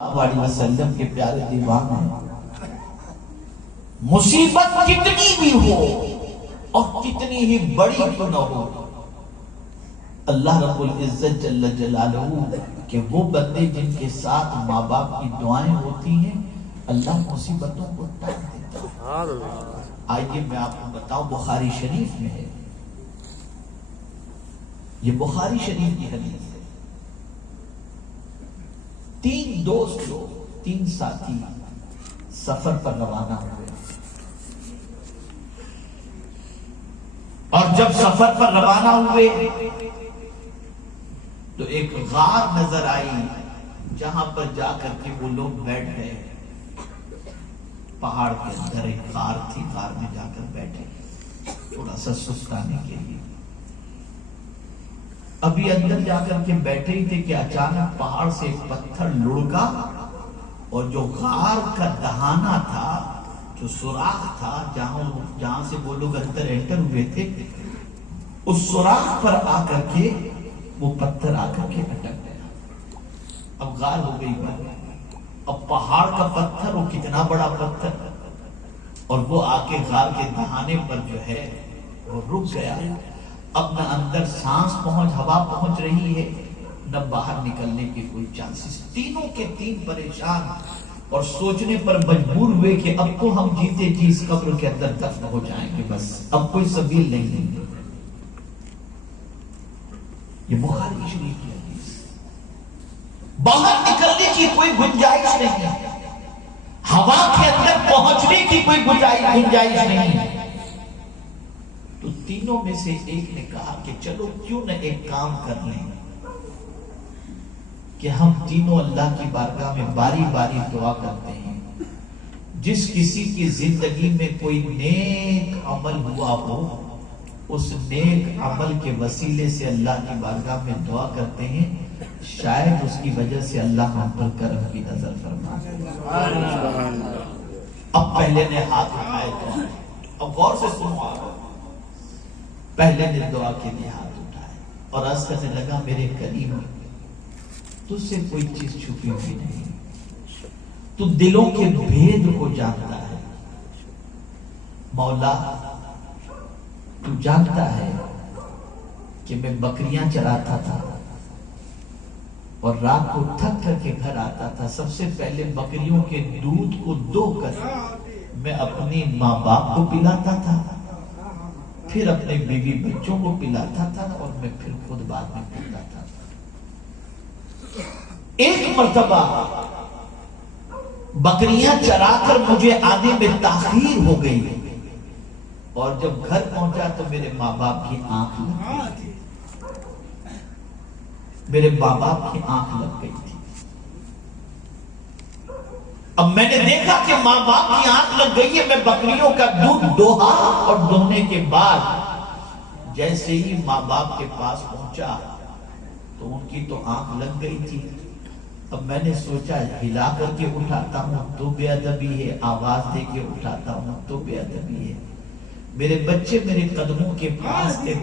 علیہ وسلم کے پیارے دیوان ہیں۔ مصیبت کتنی بھی ہو اور کتنی ہی بڑی کیوں نہ ہو، اللہ رب العزت جل جلالہ کہ وہ بندے جن کے ساتھ ماں باپ کی دعائیں ہوتی ہیں اللہ مصیبتوں کو ٹال دیتا ہے۔ آئیے میں آپ کو بتاؤں، بخاری شریف میں ہے، یہ بخاری شریف کی حدیث ہے۔ تین دوست لوگ، تین ساتھی سفر پر روانہ ہوئے، اور جب سفر پر روانہ ہوئے تو ایک غار نظر آئی جہاں پر جا کر کے وہ لوگ بیٹھ گئے۔ پہاڑ کے اندر ایک غار تھی، غار میں جا کر بیٹھے تھوڑا سا سستانے کے لیے۔ ابھی اندر جا کر کے بیٹھے ہی تھے کہ اچانک پہاڑ سے ایک پتھر لڑکا، اور جو غار کا دہانہ تھا، جو سوراخ تھا جہاں سے وہ لوگ اندر انٹر ہوئے تھے، اس سوراخ پر آ کر کے وہ پتھر آ کر کے اٹک گیا۔ اب غار ہو گئی بند، اب پہاڑ کا پتھر، وہ کتنا بڑا پتھر، اور وہ آ کے غار کے دہانے پر جو ہے وہ رک گیا۔ اب نہ اندر سانس پہنچ، ہوا پہنچ رہی ہے، نہ باہر نکلنے کی کوئی چانسز۔ تینوں کے تین پریشان اور سوچنے پر مجبور ہوئے کہ اب تو ہم جیتے جی اس قبر کے اندر دفن ہو جائیں گے، بس اب کوئی سبیل نہیں ہے۔ یہ بخاری شریف کی حدیث، باہر نکلنے کی کوئی گنجائش نہیں ہے، ہوا کے اندر پہنچنے کی کوئی گنجائش نہیں ہے۔ تو تینوں میں سے ایک نے کہا کہ چلو کیوں نہ ایک کام کر لیں کہ ہم تینوں اللہ کی بارگاہ میں باری باری دعا کرتے ہیں، جس کسی کی زندگی میں کوئی نیک عمل ہوا ہو، اس نیک عمل کے وسیلے سے اللہ کی بارگاہ میں دعا کرتے ہیں، شاید اس کی وجہ سے اللہ ہم پر کرم کی نظر فرمائے۔ اب پہلے نے ہاتھ اٹھائے، تو اب غور سے سنو، پہلے نے دعا کے لیے ہاتھ اٹھائے اور عرض کرنے لگا، میرے کریم تجھ سے کوئی چیز چھپی ہوئی نہیں، تو دلوں کے بھید کو جانتا ہے۔ مولا تو جانتا ہے کہ میں بکریاں چراتا تھا اور رات کو تھک کر کے گھر آتا تھا، سب سے پہلے بکریوں کے دودھ کو دو کر میں اپنی ماں باپ کو پلاتا تھا، پھر اپنے بیوی بچوں کو پلاتا تھا، اور میں پھر خود بعد میں پیتا تھا۔ ایک مرتبہ بکریاں چرا کر مجھے آنے میں تاخیر ہو گئی، اور جب گھر پہنچا تو میرے ماں باپ کی آنکھ لگ گئی تھی، میرے ماں باپ کی آنکھ لگ گئی تھی۔ اب میں نے دیکھا کہ ماں باپ کی آنکھ لگ گئی ہے، میں بکریوں کا دودھ دوہا، اور دوہنے کے بعد جیسے ہی ماں باپ کے پاس پہنچا تو ان کی تو آنکھ لگ گئی تھی۔ اب میں نے سوچا ہلا کر کے اٹھاتا ہوں تو بے ادبی ہے، آواز دے کے اٹھاتا ہوں تو بے ادبی ہے۔ میرے بچے میرے قدموں کے پاس تھے،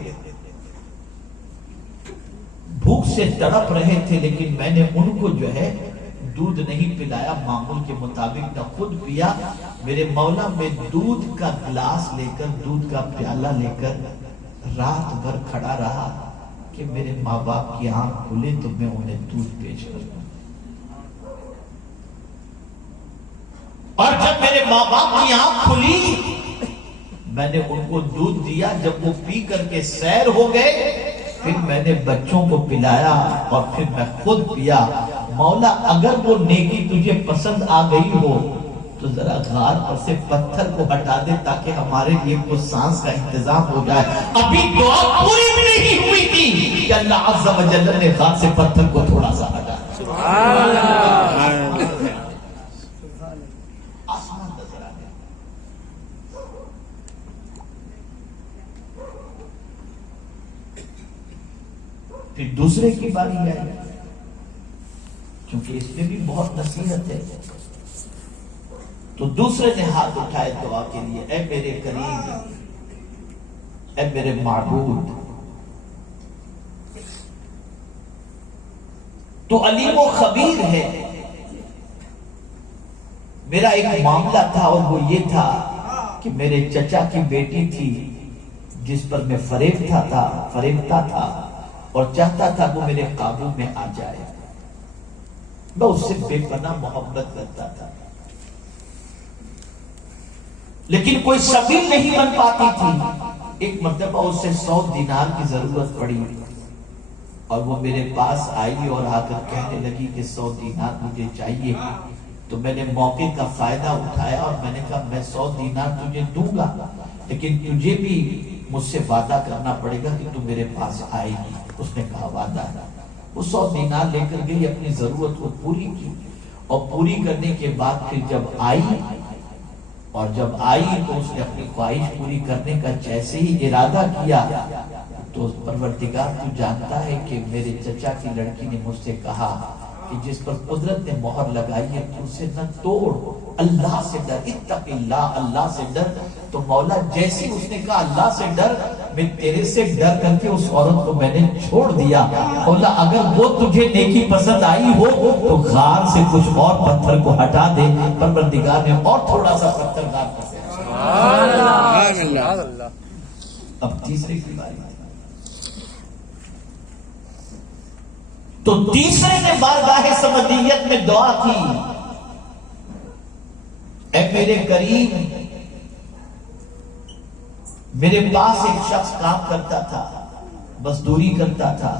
بھوک سے تڑپ رہے تھے، لیکن میں نے ان کو جو ہے دودھ نہیں پلایا معمول کے مطابق، نہ خود پیا۔ میرے مولا میں دودھ کا گلاس لے کر، دودھ کا پیالہ لے کر رات بھر کھڑا رہا کہ میرے ماں باپ کی آنکھ کھلے تو میں انہیں دودھ پیش کر دوں۔ اور جب میرے ماں باپ کی آنکھ کھلی میں نے ان کو دودھ دیا، جب وہ پی کر کے سیر ہو گئے پھر میں نے بچوں کو پلایا اور پھر میں خود پیا۔ مولا اگر وہ نیکی تجھے پسند آ گئی ہو تو ذرا غار پر سے پتھر کو ہٹا دے تاکہ ہمارے لیے کچھ سانس کا انتظام ہو جائے۔ ابھی دعا پوری بھی نہیں ہوئی تھی کہ اللہ عز و جل نے غار سے پتھر کو تھوڑا سا ہٹا۔ آسمان نظر آ گیا۔ پھر دوسرے کی باری آئی، کیونکہ اس میں بھی بہت نصیحت ہے، تو دوسرے نے ہاتھ اٹھائے دعا کے لیے، اے میرے کریم، اے میرے معبود، تو علیم و خبیر ہے، میرا ایک معاملہ تھا اور وہ یہ تھا کہ میرے چچا کی بیٹی تھی جس پر میں فریبتا تھا اور چاہتا تھا وہ میرے قابو میں آ جائے. میں اس سے بے پناہ محبت کرتا تھا لیکن کوئی سبیل نہیں بن پاتی تھی. ایک مرتبہ اس سے 100 دینار کی ضرورت پڑی اور وہ میرے پاس آئی اور آ کر کہنے لگی کہ 100 دینار مجھے چاہیے. تو میں نے موقع کا فائدہ اٹھایا اور میں نے کہا میں 100 دینار تجھے دوں گا لیکن تجھے بھی مجھ سے وعدہ کرنا پڑے گا کہ تو میرے پاس آئے گی. اس نے کہا وعدہ ہے. وہ 100 دینار لے کر گئی, اپنی ضرورت کو پوری کی اور پوری کرنے کے بعد پھر جب آئی تو اس نے اپنی خواہش پوری کرنے کا جیسے ہی ارادہ کیا تو پروردگار تو جانتا ہے کہ میرے چچا کی لڑکی نے مجھ سے کہا کہ جس پر قدرت نے مہر لگائی ہے تو اسے نہ توڑ, اللہ سے ڈر, اتق اللہ, اللہ سے ڈر. تو مولا جیسے اس نے کہا اللہ سے ڈر, میں تیرے سے ڈر کر کے اس عورت کو میں نے چھوڑ دیا. مولا اگر وہ تجھے نیکی پسند آئی ہو تو غار سے کچھ اور پتھر کو ہٹا دے. پروردگار نے اور تھوڑا سا پتھر غار پر سے. سبحان اللہ. اب تیسرے کی باری. تو تیسرے نے بارگاہ سمدیت میں دعا کی, اے میرے کریم, میرے پاس ایک شخص کام کرتا تھا, مزدوری کرتا تھا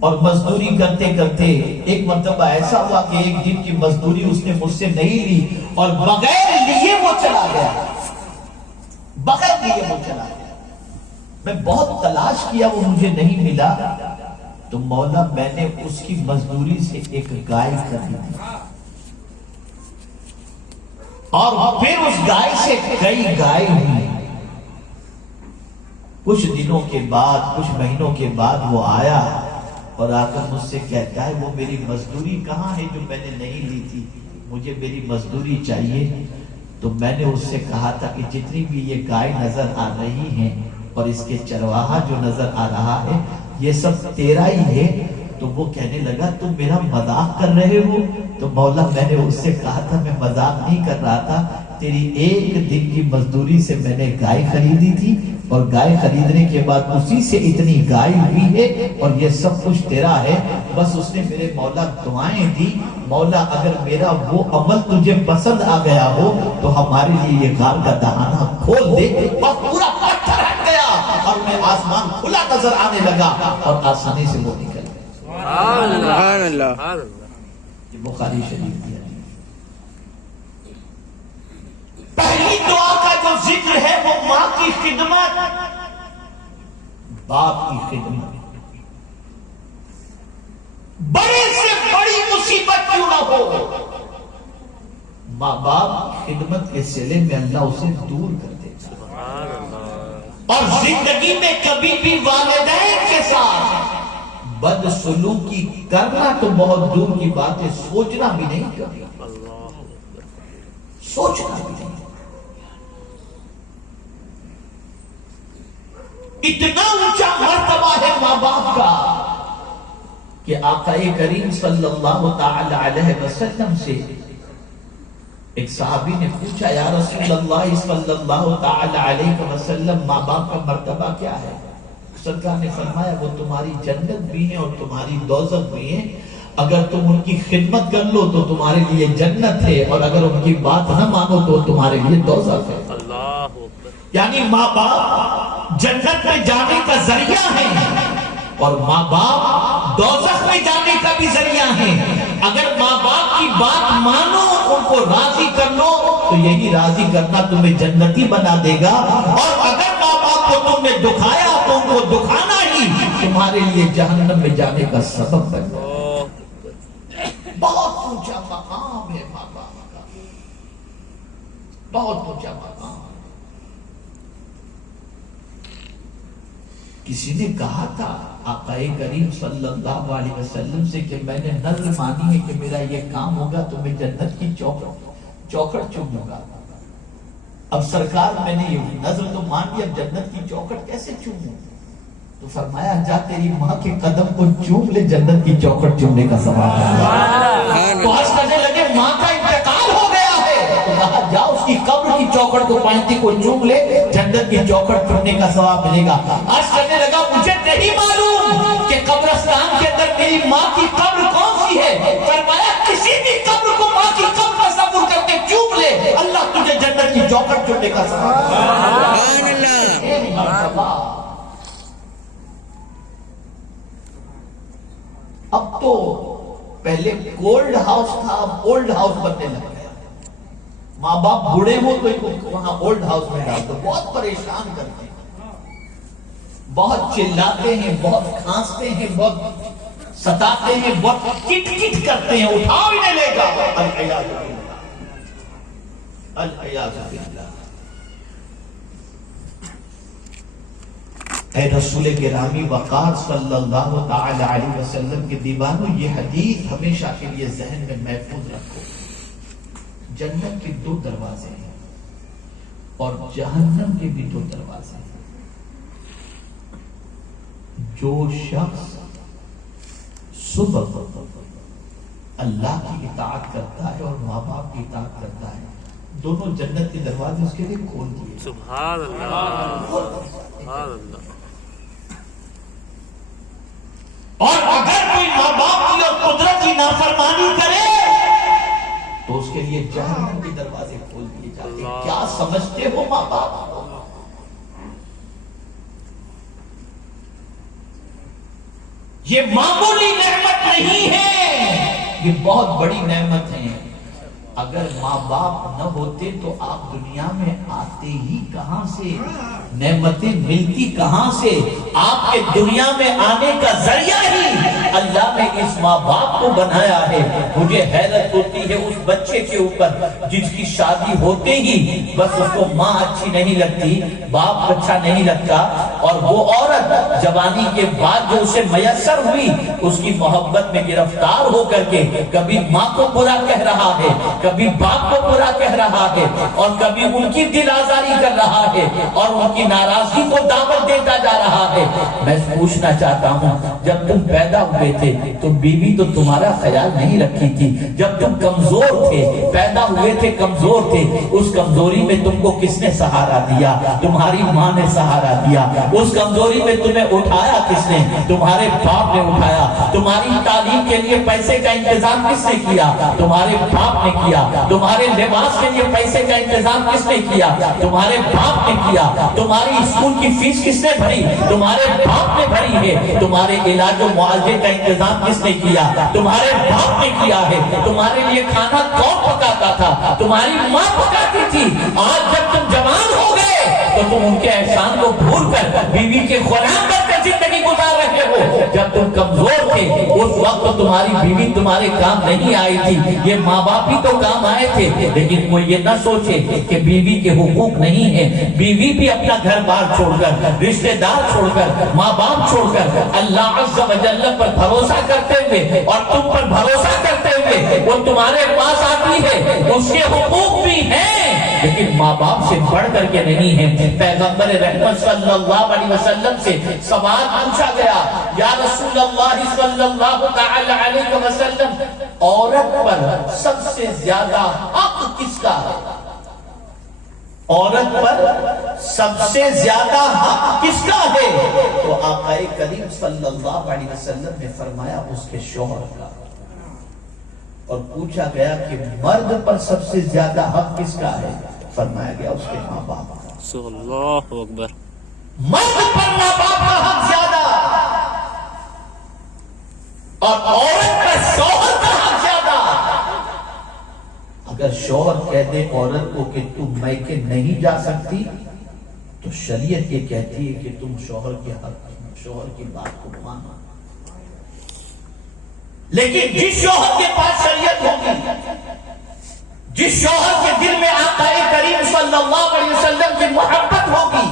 اور مزدوری کرتے کرتے ایک مرتبہ ایسا ہوا کہ ایک دن کی مزدوری اس نے مجھ سے نہیں لی اور بغیر لیے وہ چلا گیا. میں بہت تلاش کیا, وہ مجھے نہیں ملا. تو مولا میں نے اس کی مزدوری سے ایک گائے خریدی اور پھر اس گائے سے کئی گائے ہوئی. کچھ دنوں کے بعد, کچھ مہینوں کے بعد وہ آیا اور آ کر مجھ سے کہتا ہے وہ میری مزدوری کہاں ہے جو میں نے نہیں لی تھی, مجھے میری مزدوری چاہیے. تو میں نے اس سے کہا تھا کہ جتنی بھی یہ گائے نظر آ رہی ہیں اور اس کے چرواہا جو نظر آ رہا ہے یہ سب تیرا ہی ہے. تو وہ کہنے لگا تم میرا مذاق کر رہے ہو. تو مولا میں نے اس سے کہا تھا میں مذاق نہیں کر رہا تھا, تیری ایک دن کی مزدوری سے میں نے گائے خریدی تھی اور گائے خریدنے کے بعد اسی سے اتنی گائے ہوئی ہے اور یہ سب کچھ تیرا ہے. بس اس نے میرے مولا دعائیں دی, مولا اگر میرا وہ عمل تجھے پسند آ گیا ہو تو ہمارے لیے یہ غار کا دہانہ کھول دے. اور پورا پتھر ہٹ گیا اور میں آسمان کھلا نظر آنے لگا اور آسانی سے وہ نکل گیا. سبحان اللہ. یہ بخاری شریف کی حدیث. پہلی دعا کا جو ذکر ہے وہ ماں کی خدمت, باپ کی خدمت. بڑے سے بڑی مصیبت کیوں نہ ہو, ماں باپ کی خدمت کے صلے میں اللہ اسے دور کر دیتا. اور زندگی میں کبھی بھی والدین کے ساتھ بد سلوکی کرنا تو بہت دور کی بات ہے, سوچنا بھی نہیں, کبھی سوچنا بھی نہیں. اتنا اونچا مرتبہ ہے ماں باپ کا کہ آقا کریم صلی اللہ تعالی علیہ وسلم سے ایک صحابی نے پوچھا یا رسول اللہ صلی اللہ تعالی علیہ وسلم ماں باپ کا مرتبہ کیا ہے؟ سرکار نے فرمایا وہ تمہاری جنت بھی ہیں اور تمہاری دوزخ بھی ہیں. اگر تم ان کی خدمت کر لو تو تمہارے لیے جنت ہے اور اگر ان کی بات نہ مانو تو تمہارے لیے دوزخ ہے. یعنی ماں باپ جنت میں جانے کا ذریعہ ہے اور ماں باپ دوزخ میں جانے کا بھی ذریعہ ہے. اگر ماں باپ کی بات مانو, ان کو راضی کر لو تو یہی راضی کرنا تمہیں جنتی بنا دے گا, اور اگر ماں باپ کو تم نے دکھایا تو ان کو دکھانا ہی تمہارے لیے جہنم میں جانے کا سبب بن جائے. بہت اونچا مقام ہے ماں باپ کا, بہت اونچا مقام. کسی نے کہا تھا آقا کریم صلی اللہ علیہ وسلم سے کہ میں نے نظر مانی ہے کہ میرا یہ کام ہوگا تو میں جنت کی چوکھٹ چوموں گا. اب سرکار میں نے یہ نظر تو مان لی, اب جنت کی چوکھٹ کیسے چوموں؟ تو فرمایا جا تیری ماں کے قدم کو چوم لے, جنت کی چوکھٹ چومنے کا ثواب ہے. تو حج کرنے لگے ماں کا انتقال کی قبر کی چوکھٹ کو پائنتی کو چوم لے جنت کی چوکھٹ چومنے کا ثواب ملے گا. عرض کرنے لگا مجھے نہیں معلوم کہ قبرستان کے اندر میری ماں کی قبر کون سی ہے. فرمایا کسی بھی قبر کو ماں کی قبر تصور کر کے چوم لے, اللہ تجھے جنت کی چوکھٹ چومنے کا ثواب. سبحان اللہ. اب تو پہلے کولڈ ہاؤس تھا, اب اولڈ ہاؤس بننے لگ گیا. ماں باپ بوڑھے ہو تو وہاں اولڈ ہاؤس میں ڈال دو. بہت پریشان کرتے ہیں, بہت چلاتے ہیں, بہت کھانستے ہیں, بہت ستاتے ہیں, بہت کٹ کٹ کرتے ہیں, اٹھاؤ ہی نہیں لے گا. العیاذ باللہ, العیاذ باللہ. اے رسول گرامی وقار صلی اللہ تعالی علیہ وسلم کے دیوانوں, یہ حدیث ہمیشہ کے لیے ذہن میں محفوظ رکھو. جنت کے 2 دروازے ہیں اور جہنم کے بھی 2 دروازے ہیں. جو شخص صبح اللہ کی اطاعت کرتا ہے اور ماں باپ کی اطاعت کرتا ہے, دونوں جنت کے دروازے اس کے لیے کھول دیے. سبحان اللہ, سبحان اللہ. اور اگر کوئی ماں باپ کی اور قدرت کی نافرمانی کرے تو اس کے لیے جہنم کے دروازے کھول دیے جاتے ہیں. کیا سمجھتے ہو ماں باپ کو؟ یہ معمولی نعمت نہیں ہے, یہ بہت بڑی نعمت ہے. اگر ماں باپ نہ ہوتے تو آپ دنیا میں آتے ہی کہاں سے, نعمتیں ملتی کہاں سے؟ آپ کے دنیا میں آنے کا ذریعہ ہی اللہ نے اس ماں باپ کو بنایا ہے. مجھے حیرت ہوتی ہے اس بچے کے اوپر جس کی شادی ہوتے ہی بس اس کو ماں اچھی نہیں لگتی, باپ اچھا نہیں لگتا, اور وہ عورت جوانی کے بعد جو اسے میسر ہوئی اس کی محبت میں گرفتار ہو کر کے کبھی ماں کو برا کہہ رہا ہے, کبھی باپ کو برا کہہ رہا ہے, اور کبھی ان کی دل آزاری کر رہا ہے اور ان کی ناراضگی کو دعوت دیتا جا رہا ہے. میں پوچھنا چاہتا ہوں, جب تم پیدا ہوئے تھے تو بیوی تو تمہارا خیال نہیں رکھی تھی. جب تم کمزور تھے, پیدا ہوئے تھے کمزور تھے, اس کمزوری میں تم کو کس نے سہارا دیا؟ تمہاری ماں نے سہارا دیا. اس کمزوری میں تمہیں اٹھایا کس نے؟ تمہارے باپ نے اٹھایا. تمہاری تعلیم کے لیے پیسے کا انتظام کس نے کیا؟ تمہارے باپ نے کیا. تمہارے لباس کے لیے پیسے کا انتظام کس نے کیا؟ تمہارے باپ نے کیا. تمہاری اسکول کی فیس کس نے بھری؟ تمہارے باپ نے بھری ہے. تمہارے علاج و معالجے کا انتظام کس نے کیا؟ تمہارے باپ نے کیا ہے. تمہارے لیے کھانا کون پکاتا تھا؟ تمہاری ماں پکاتی تھی. آج جب تم جوان ہو گئے تو تم ان کے احسان کو بھول کر بیوی کے غلام بن کر زندگی گزار رہے ہو. جب تم کمزور تھے اس وقت تو تمہاری بیوی تمہارے کام نہیں آئی تھی, یہ ماں باپ بھی تو کام آئے تھے. لیکن کوئی یہ نہ سوچے کہ بیوی کے حقوق نہیں ہیں. بیوی بھی اپنا گھر بار چھوڑ کر, رشتہ دار چھوڑ کر, ماں باپ چھوڑ کر اللہ عز و جل پر بھروسہ کرتے ہوئے اور تم پر بھروسہ کرتے ہوئے وہ تمہارے پاس آتی ہے. اس کے حقوق بھی ہیں لیکن ماں باپ سے بڑھ کر کے نہیں ہیں. پیغمبر رحمت صلی اللہ علیہ وسلم سے سوال پوچھا گیا, یا رسول اللہ صلی اللہ تعالی علیہ وسلم, عورت پر سب سے زیادہ حق کس کا ہے؟ عورت پر سب سے زیادہ حق کس کا ہے؟ تو آقا کریم صلی اللہ علیہ وسلم نے فرمایا اس کے شوہر کا. اور پوچھا گیا کہ مرد پر سب سے زیادہ حق کس کا ہے؟ فرمایا گیا اس کے ماں باپ کا. اللہ اکبر. مرد پر ماں باپ کا حق زیادہ اور عورت پر شوہر کا حق زیادہ. اگر شوہر کہہ دے عورت کو کہ تم میکے نہیں جا سکتی تو شریعت یہ کہتی ہے کہ تم شوہر کے حق, شوہر کی بات کو مانا. لیکن جس شوہر کے پاس شریعت ہوگی, جس شوہر کے دل میں آقا کریم صلی اللہ علیہ وسلم کی محبت ہوگی,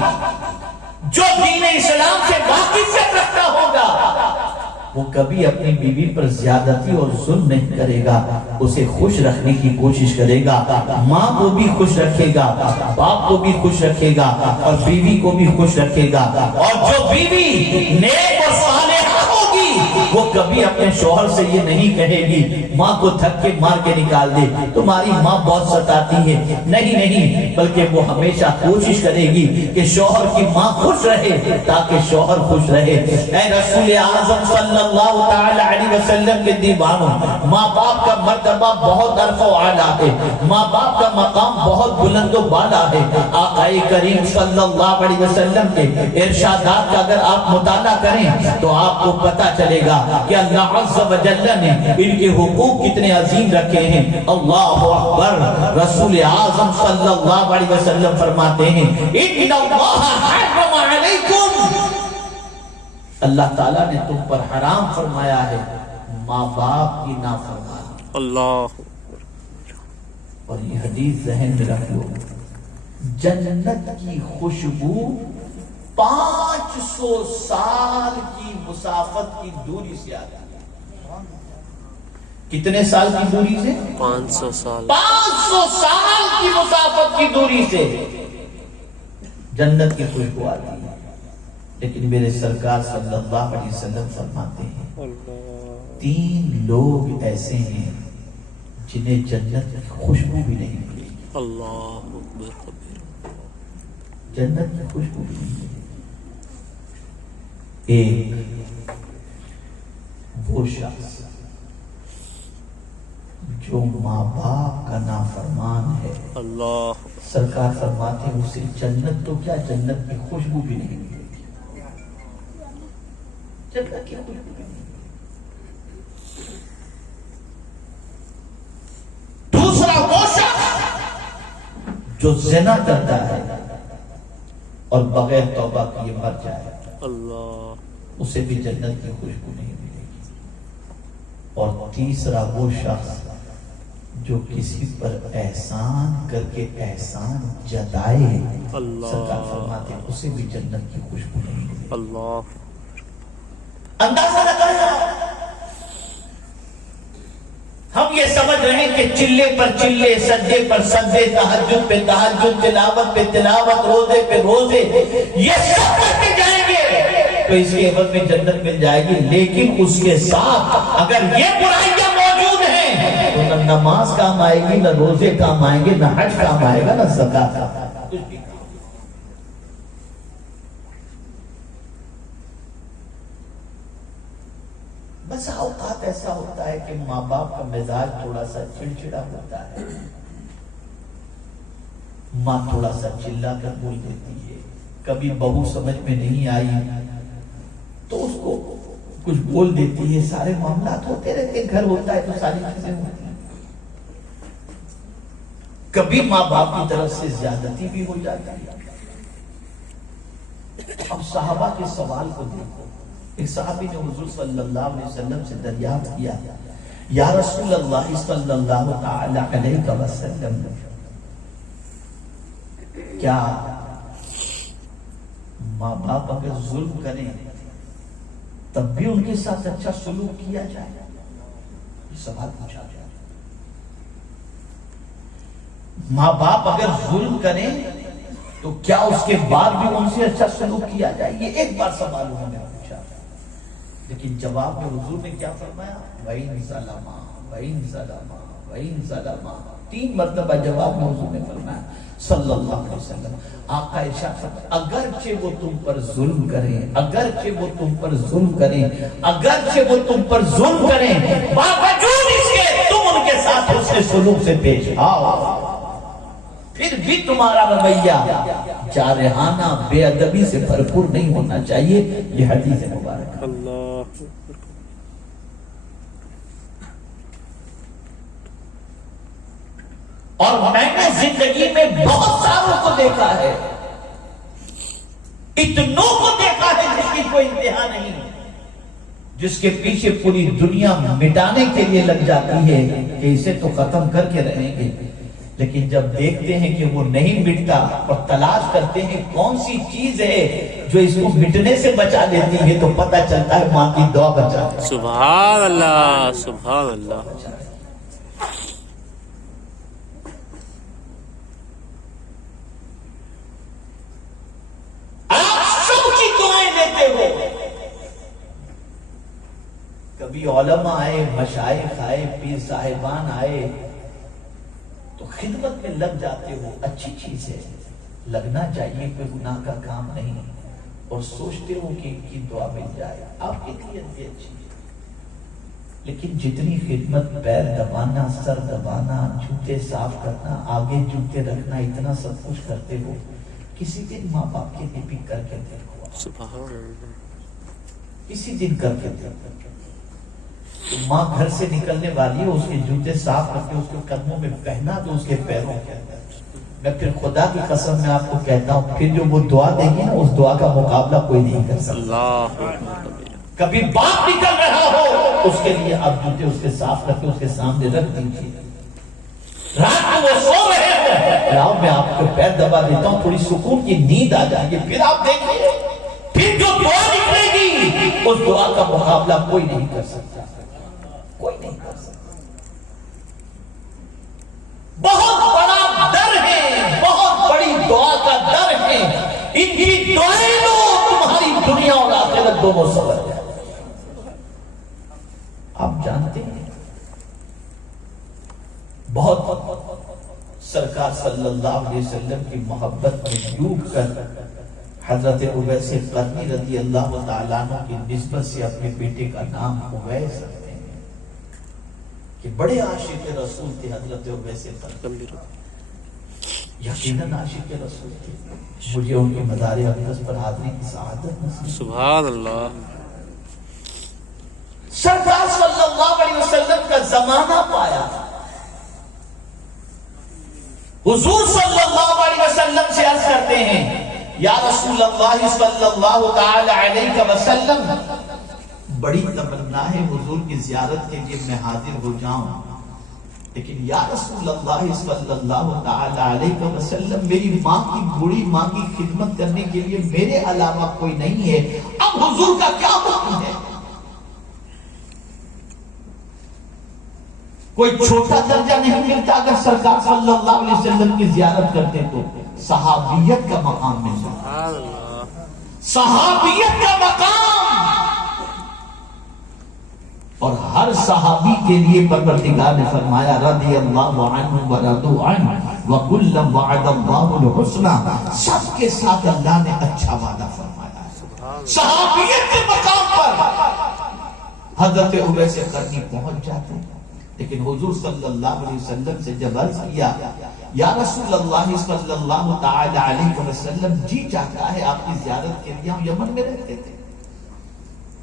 جو دین اسلام سے واقفیت رکھتا ہوگا, وہ کبھی اپنی بیوی پر زیادتی اور ظلم نہیں کرے گا. اسے خوش رکھنے کی کوشش کرے گا. ماں کو بھی خوش رکھے گا, باپ کو بھی خوش رکھے گا اور بیوی کو بھی خوش رکھے گا. اور جو بیوی نیک اور صالحہ ہوگی وہ کبھی اپنے شوہر سے یہ نہیں کہے گی ماں کو دھکے مار کے نکال دے، تمہاری ماں بہت ستاتی ہے، نہیں، بلکہ وہ ہمیشہ کوشش کرے گی کہ شوہر کی ماں خوش رہے تاکہ شوہر خوش رہے۔ اے رسول اعظم صلی اللہ تعالی علیہ وسلم کے دیوانوں، ماں باپ کا مرتبہ بہت عرف و اعلیٰ ہے، ماں باپ کا مقام بہت بلند و بالا ہے۔ آقا کریم صلی اللہ علیہ وسلم کے ارشادات کا اگر آپ مطالعہ کریں تو آپ کو پتا چلے گا کہ اللہ عز و جل نے ان کے حقوق کتنے عظیم رکھے ہیں۔ اللہ اکبر۔ رسول اعظم صلی اللہ علیہ وسلم فرماتے ہیں ان اللہ حرم علیکم، اللہ تعالیٰ نے تم پر حرام فرمایا ہے ماں باپ کی نافرمانی۔ اللہ، اور یہ حدیث ذہن میں رکھ لو، جنت کی خوشبو 500 سال کی مسافت کی دوری سے آتی ہے۔ کتنے سال کی دوری سے؟ 500 سال 500 سال کی مسافت کی دوری سے جنت کی خوشبو آتی ہے۔ لیکن میرے سرکار صلی اللہ علیہ وسلم فرماتے ہیں 3 لوگ ایسے ہیں جنہیں جنت کی خوشبو بھی نہیں ملے گی۔ اللہ اکبر کبیر۔ جنت کی خوشبو بھی نہیں ملے گی۔ ایک وہ شخص جو ماں باپ کا نافرمان ہے، اللہ، سرکار فرماتے ہیں اسے جنت تو کیا جنت کی خوشبو بھی نہیں ملے گی۔ جنت کی خوشبو بھی نہیں ملے گی۔ دوسرا وہ شخص جو زنا کرتا ہے اور بغیر توبہ کیے مر جائے، اللہ، اسے بھی جنت کی خوشبو نہیں ملے گی۔ اور تیسرا وہ شخص جو کسی پر احسان کر کے احسان جتائے، سرکار فرماتے ہیں اسے بھی جنت کی خوشبو نہیں ملے گی۔ اللہ، اندازہ لگایا۔ ہم یہ سمجھ رہے ہیں کہ چلے پر چلے، سجدے پر سجدے، تہجد پہ تہجد، تلاوت پہ تلاوت، روزے پہ روزے، یہ سب کرتے جائیں گے تو اس کے عوض میں جنت مل جائے گی۔ لیکن اس کے ساتھ اگر یہ برائیاں موجود ہیں تو نہ نماز کام آئے گی، نہ روزے کام آئیں گے، نہ حج کام آئے گا، نہ زکات کام آئے گا، کچھ بھی کام۔ بس اوقات ایسا ہوتا ہے کہ ماں باپ کا مزاج تھوڑا سا چڑچڑا ہوتا ہے، ماں تھوڑا سا چلا کر بول دیتی ہے، کبھی بہو سمجھ میں نہیں آئی تو اس کو کچھ بول دیتی ہے، سارے معاملات ہوتے رہتے، گھر ہوتا ہے تو ساری چیزیں ہوتی ہیں۔ کبھی ماں باپ کی طرف سے زیادتی بھی ہو جاتی ہے۔ اب صحابہ کے سوال کو دیکھو، ایک صحابی نے حضور صلی اللہ علیہ وسلم سے دریافت کیا، یا رسول اللہ صلی اللہ تعالی علیہ وسلم، کیا ماں باپ اگر ظلم کریں تب بھی ان کے ساتھ اچھا سلوک کیا جائے؟ یہ سوال پوچھا جائے۔ ماں باپ اگر ظلم کریں تو کیا اس کے بعد بھی ان سے اچھا سلوک کیا جائے؟ یہ ایک بار سوال انہوں نے پوچھا، لیکن جواب میں حضور نے کیا فرمایا؟ وَإِن ظَلَمَا وَإِن ظَلَمَا وَإِن ظَلَمَا، 3 مرتبہ جواب میں حضور نے فرمایا صلی اللہ علیہ وسلم۔ آقا ارشاد فرمایا اگرچہ وہ تم پر ظلم کریں، اگرچہ وہ تم پر ظلم کریں، اگرچہ وہ تم پر ظلم کریں، باوجود اس کے تم ان کے ساتھ حسن سلوک سے پیش آؤ، پھر بھی تمہارا رویہ جارحانہ بے ادبی سے بھرپور نہیں ہونا چاہیے۔ یہ حدیث مبارک۔ اللہ، اور میں نے زندگی میں بہت ساروں کو دیکھا ہے، اتنوں کو دیکھا ہے جس کی کوئی انتہا نہیں، جس کے پیچھے پوری دنیا مٹانے کے لیے لگ جاتی ہے کہ اسے تو ختم کر کے رہیں گے، لیکن جب دیکھتے ہیں کہ وہ نہیں مٹتا اور تلاش کرتے ہیں کون سی چیز ہے جو اس کو مٹنے سے بچا دیتی ہے تو پتہ چلتا ہے ماں کی دعا بچا۔ سبحان اللہ، سبحان اللہ۔ آپ سب کی دعائیں دیتے ہو، علماء آئے، مشائخ آئے، پیر صاحبان آئے تو خدمت میں لگ جاتے ہو، اچھی چیز ہے، لگنا چاہیے، کوئی گناہ کا کام نہیں، اور سوچتے ہو کہ ان کی دعا مل جائے، آپ کی نیت بھی اچھی ہے، لیکن جتنی خدمت، پیر دبانا، سر دبانا، جوتے صاف کرنا، آگے جوتے رکھنا، اتنا سب کچھ کرتے ہو، کسی دن ماں باپ کے لیے بھی کر کے دیکھو، سبحان اللہ. کسی دن کر کے دیکھو. ماں گھر سے نکلنے والی ہے، اس کے جوتے صاف کر کے اس کے قدموں میں پہنا تو اس کے پیروں کے اندر. میں پھر خدا کی قسم میں آپ کو کہتا ہوں، پھر جو وہ دعا دے گی نا، اس دعا کا مقابلہ کوئی نہیں کر سکتا. اللہ کبھی باپ نکل رہا ہو، اس کے لیے آپ جوتے اس کے صاف کر کے اس کے سامنے رکھ دیجیے. رات کو وہ سو رہے ہو، لاؤ میں آپ کو پیر دبا دیتا ہوں، تھوڑی سکون کی نیند آ جائے گی، پھر آپ دیکھیے، پھر جو دعا نکلے گی اس دعا کا مقابلہ کوئی نہیں کر سکتا، کوئی نہیں کر سکتا. بہت بڑا در ہے، بہت بڑی دعا کا در ہے. ان کی دعائیں لو، تمہاری دنیا اور آخرت دونوں سنور جائے. آپ جانتے ہیں بہت سرکار صلی اللہ علیہ وسلم کی محبت میں ڈوب کر حضرت اویس قرنی رضی اللہ تعالیٰ عنہ کی نسبت سے اپنے بیٹے کا نام اویس رکھتے ہیں کہ بڑے عاشق رسول تھے حضرت اویس قرنی. یقیناً عاشق رسول تھے. مجھے ان کے مزار اقدس پر حاضری کی سعادت نصیب. سبحان اللہ. سرکار صلی اللہ علیہ وسلم کا زمانہ پایا. حضور صلی اللہ علیہ وسلم سے عرض کرتے ہیں، یا رسول اللہ صلی اللہ تعالی علیہ وسلم، بڑی تمنا ہے حضور کی زیارت کے لیے میں حاضر ہو جاؤں، لیکن یا رسول اللہ صلی اللہ تعالی علیہ وسلم، میری ماں کی بوڑھی ماں کی خدمت کرنے کے لیے میرے علاوہ کوئی نہیں ہے، اب حضور کا کیا حکم ہے؟ کوئی چھوٹا درجہ نہیں ملتا اگر سرکار صلی اللہ علیہ وسلم کی زیارت کرتے تو صحابیت کا مقام ملتا. صحابیت کا مقام. اور ہر صحابی کے لیے پروردگار نے فرمایا رضی اللہ عنہ ورضوا عنہ وکلا وعد اللہ الحسنى. سب کے ساتھ اللہ نے اچھا وعدہ فرمایا ہے. صحابیت کے مقام پر حضرت اویس قرنی پہنچ جاتے ہیں، لیکن حضور صلی اللہ علیہ وسلم سے جب عرض کیا، یا رسول اللہ صلی اللہ تعالی علیہ وسلم، جی چاہتا ہے آپ کی زیارت کے لیے. ہم یمن میں رہتے تھے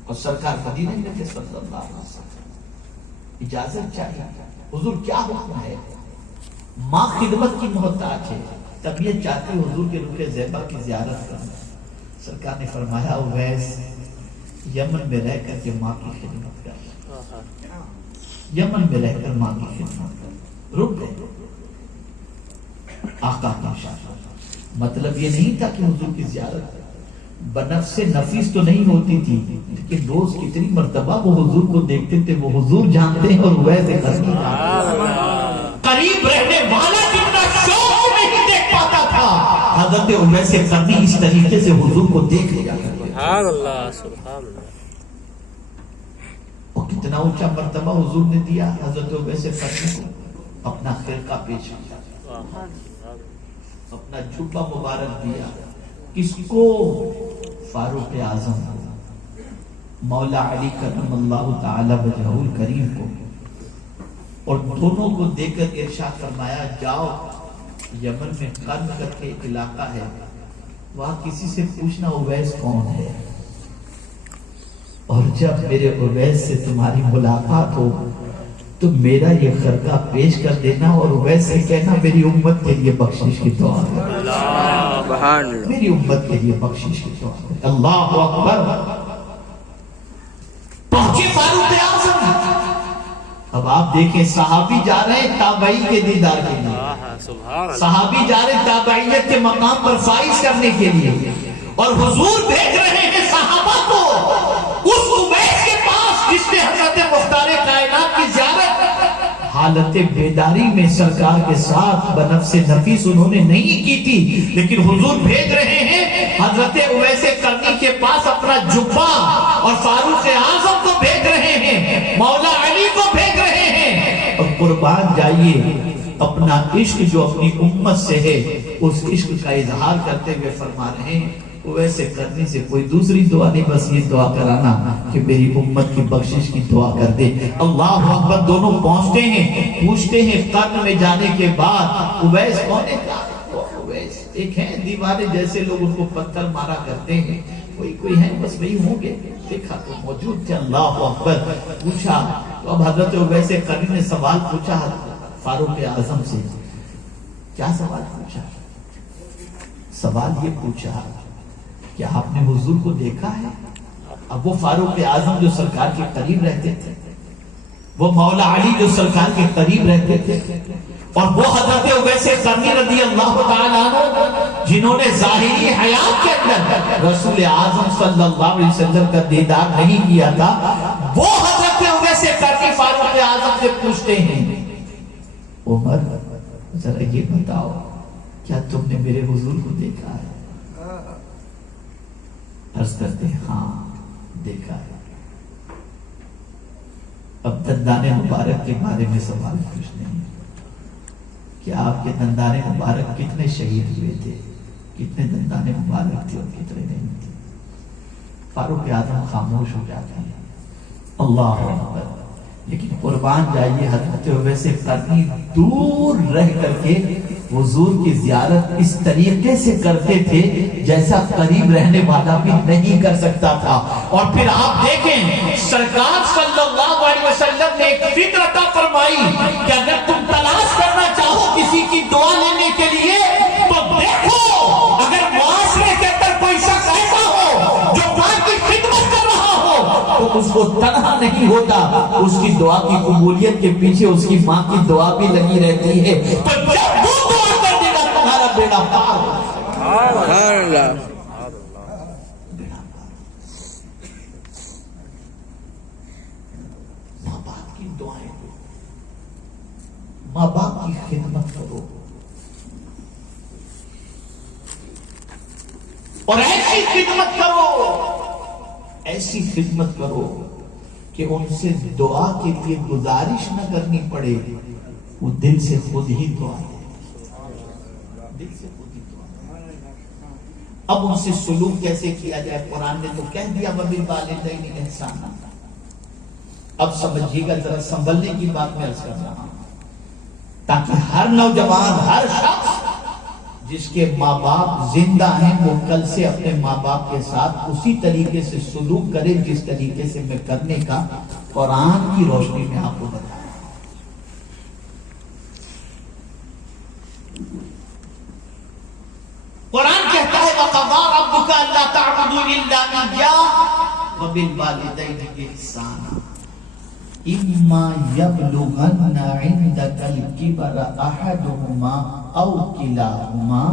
اور سرکار مدینے میں تھے صلی اللہ علیہ وسلم، اجازت چاہیے. حضور کیا حکم ہے؟ ماں خدمت کی محتاج ہے، طبیعت چاہتی حضور کے رخ زیبا کی زیارت کرنا. سرکار نے فرمایا اویس، یمن میں رہ کر کے ماں کی خدمت کر، یمن میں رہ کر ماں کی خدمت کر. رک گئے. آقا کا ارشاد، مطلب یہ نہیں تھا کہ حضور کی زیارت بنفس نفیس تو نہیں ہوتی تھی، لیکن روز کتنی مرتبہ وہ حضور کو دیکھتے تھے. وہ حضور جانتے ہیں اور ویسے قریب رہنے والا کتنا شوق نہیں دیکھ پاتا تھا. حضرت اویس قرنی اس طریقے سے حضور کو دیکھ لیا. سبحان اللہ. سبحان اللہ. اور کتنا اونچا مرتبہ حضور نے دیا حضرت اویس قرنی کو. اپنا خرقہ پیش کیا، اپنا جھبہ مبارک دیا. کس کو؟ فاروق اعظم کو، مولا علی کرم اللہ تعالی وجہہ الکریم کو. اور دونوں کو دیکھ کر ارشاد فرمایا، جاؤ یمن میں قرن کر کے علاقہ ہے، وہاں کسی سے پوچھنا اویس کون ہے، اور جب میرے اویس سے تمہاری ملاقات ہو تو میرا یہ خرقہ پیش کر دینا، اور اویس سے کہنا میری امت کے لیے بخشش کی دعا ہے، میری امت کے لیے بخشش کی دعا ہے. اللہ اکبر. پہنچے فاروق اعظم. اب آپ دیکھیں، صحابی جا رہے ہیں تابعی کے دیدار کے لیے، صحابی جا رہے ہیں تابعیت کے مقام پر فائز کرنے کے لیے، اور حضور بھیج رہے ہیں صحابہ کو اس اویس کے پاس جس نے حضرت مختار کائنات کی زیارت. حالت بیداری میں سرکار کے ساتھ بنفس نفیس انہوں نے نہیں کی تھی، لیکن حضور بھیج رہے ہیں حضرت اویس قرنی کے پاس اپنا اپنا جبہ اور فاروق اعظم کو بھیج رہے ہیں، مولا علی کو بھیج رہے ہیں، اور قربان جائیے اپنا عشق جو اپنی امت سے ہے اس عشق کا اظہار کرتے ہوئے فرما رہے ہیں ویسے کرنے سے کوئی دوسری دعا نہیں، بس یہ دعا کرانا کہ میری امت کی بخشش کی دعا کر دے۔ اللہ اکبر۔ دونوں پہنچتے ہیں، پوچھتے ہیں قرن میں جانے کے بعد اویس کون ہے؟ اویس ایک ہے دیوانے جیسے لوگ ان کو پتھر مارا کرتے ہیں، کوئی ہے، بس وہی ہوں گے۔ دیکھا تو موجود تھے۔ اللہ اکبر۔ پوچھا تو اب حضرت اویس قرنی نے سوال پوچھا فاروق اعظم سے۔ کیا سوال پوچھا؟ سوال یہ پوچھا کہ آپ نے حضور کو دیکھا ہے؟ اب وہ فاروق اعظم جو سرکار کے قریب رہتے تھے، وہ مولا علی جو سرکار کے قریب رہتے تھے، اور وہ حضرت اویس قرنی رضی اللہ تعالیٰ عنہ جنہوں نے ظاہری حیات کے اندر رسول اعظم صلی اللہ علیہ وسلم کا دیدار نہیں کیا تھا، وہ حضرت اویس قرنی فاروق اعظم سے پوچھتے ہیں عمر ذرا یہ بتاؤ کیا تم نے میرے حضور کو دیکھا ہے؟ عرض کرتے ہیں ہاں دیکھا ہے۔ اب دندان مبارک کے بارے میں سوال پوچھتے ہیں کہ آپ کے دندان مبارک کتنے شہید ہوئے تھے، کتنے دندان مبارک تھے اور کتنے نہیں تھے؟ فاروق اعظم خاموش ہو جاتے ہیں۔ اللہ اکبر۔ لیکن قربان جائیے حضرت اویس قرنی دور رہ کر کے حضور کی زیارت اس طریقے سے کرتے تھے جیسا قریب رہنے والا بھی نہیں کر سکتا تھا۔ اور پھر آپ دیکھیں سرکار صلی اللہ علیہ وسلم نے ایک فکر عطا فرمائی کہ اگر تم تلاش کرنا چاہو کسی کی دعا لینے کے لیے تو دیکھو اگر معاشرے کے اندر کوئی شخص ایسا ہو جو ماں کی خدمت کر رہا ہو تو اس کو تنہا نہیں ہوتا، اس کی دعا کی قبولیت کے پیچھے اس کی ماں کی دعا بھی لگی رہتی ہے۔ تو جب وہ دعا کر دے گا تمہارا بیڑا پار ہو جائے گا۔ ماں باپ کی دعائیں دو، ماں باپ کی خدمت کرو، اور ایسی خدمت کرو، ایسی خدمت کرو کہ ان سے دعا کے لیے گزارش نہ کرنی پڑے، وہ دل سے خود ہی دعا دے، دل سے خود ہی دعا دے۔ اب ان سے سلوک کیسے کیا جائے؟ قرآن نے تو کہہ دیا وَبِالْوَالِدَيْنِ إِحْسَانًا۔ اب سمجھیے گا، ذرا سنبھلنے کی بات میں عرض کر رہا ہوں تاکہ ہر نوجوان، ہر شخص جس کے ماں باپ زندہ ہیں وہ کل سے اپنے ماں باپ کے ساتھ اسی طریقے سے سلوک کرے جس طریقے سے میں کرنے کا قرآن کی روشنی میں آپ کو بتایا۔ قرآن کہتا ہے وَقَضَىٰ رَبُّكَ أَلَّا تَعْبُدُوا إِلَّا إِيَّاهُ وَبِالْوَالِدَيْنِ إِحْسَانًا إِمَّا يَبْلُغَنَّ عِندَكَ الْكِبَرَ أَحَدُهُمَا أَوْ كِلَاهُمَا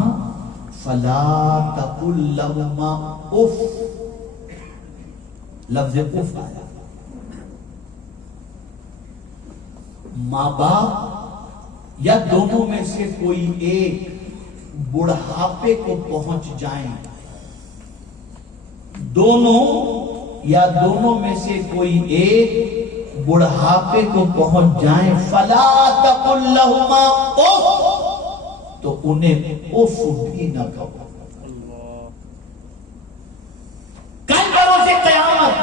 فَلَا تَقُلْ لَهُمَا اُفٍّ۔ لفظ اف آیا، ماں باپ یا دونوں میں سے کوئی ایک بڑھاپے کو پہنچ جائیں، دونوں یا دونوں میں سے کوئی ایک بڑھاپے کو پہنچ جائیں فلا تقل لهما اف، تو انہیں اف بھی نہ کہو۔ کل بروز قیامت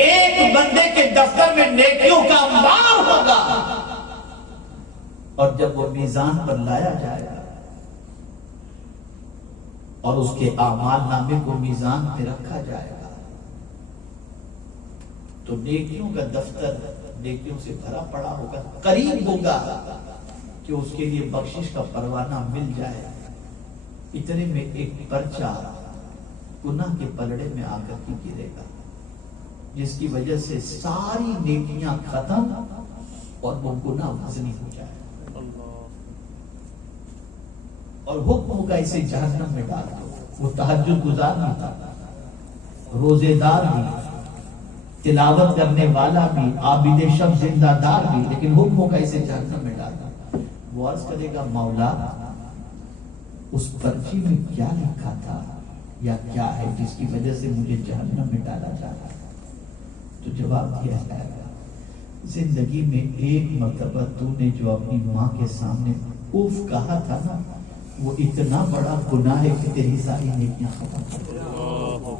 ایک بندے کے دفتر میں نیکیوں کا انبار ہوگا، اور جب وہ میزان پر لایا جائے گا اور اس کے اعمال نامے کو میزان پہ رکھا جائے گا تو نیکیوں کا دفتر نیکیوں سے بھرا پڑا ہوگا، قریب ہوگا کہ اس کے لیے بخشش کا پروانہ مل جائے۔ اتنے میں ایک پرچہ گناہ کے پلڑے میں آ کر کے گرے گا، جس کی وجہ سے ساری نیکیاں ختم اور وہ گناہ وزنی ہو جائے اور حکم ہوگا اسے جہنم میں ڈال دو۔ وہ تہجد گزار بھی تھا، روزے دار بھی، تلاوت کرنے والا بھی، عابد شب زندہ دار بھی، لیکن حکم ہوگا اسے جہنم میں ڈال دو۔ وہ عرض کرے گا مولا اس پرچی میں کیا لکھا تھا یا کیا ہے جس کی وجہ سے مجھے جہنم میں ڈالا جا رہا ہے؟ تو جواب دیا جائے گا زندگی میں ایک مرتبہ تو نے جو اپنی ماں کے سامنے اوف کہا تھا نا، وہ اتنا بڑا گناہ ہے کہ تیری ساری نیکیاں ختم کر دے گا۔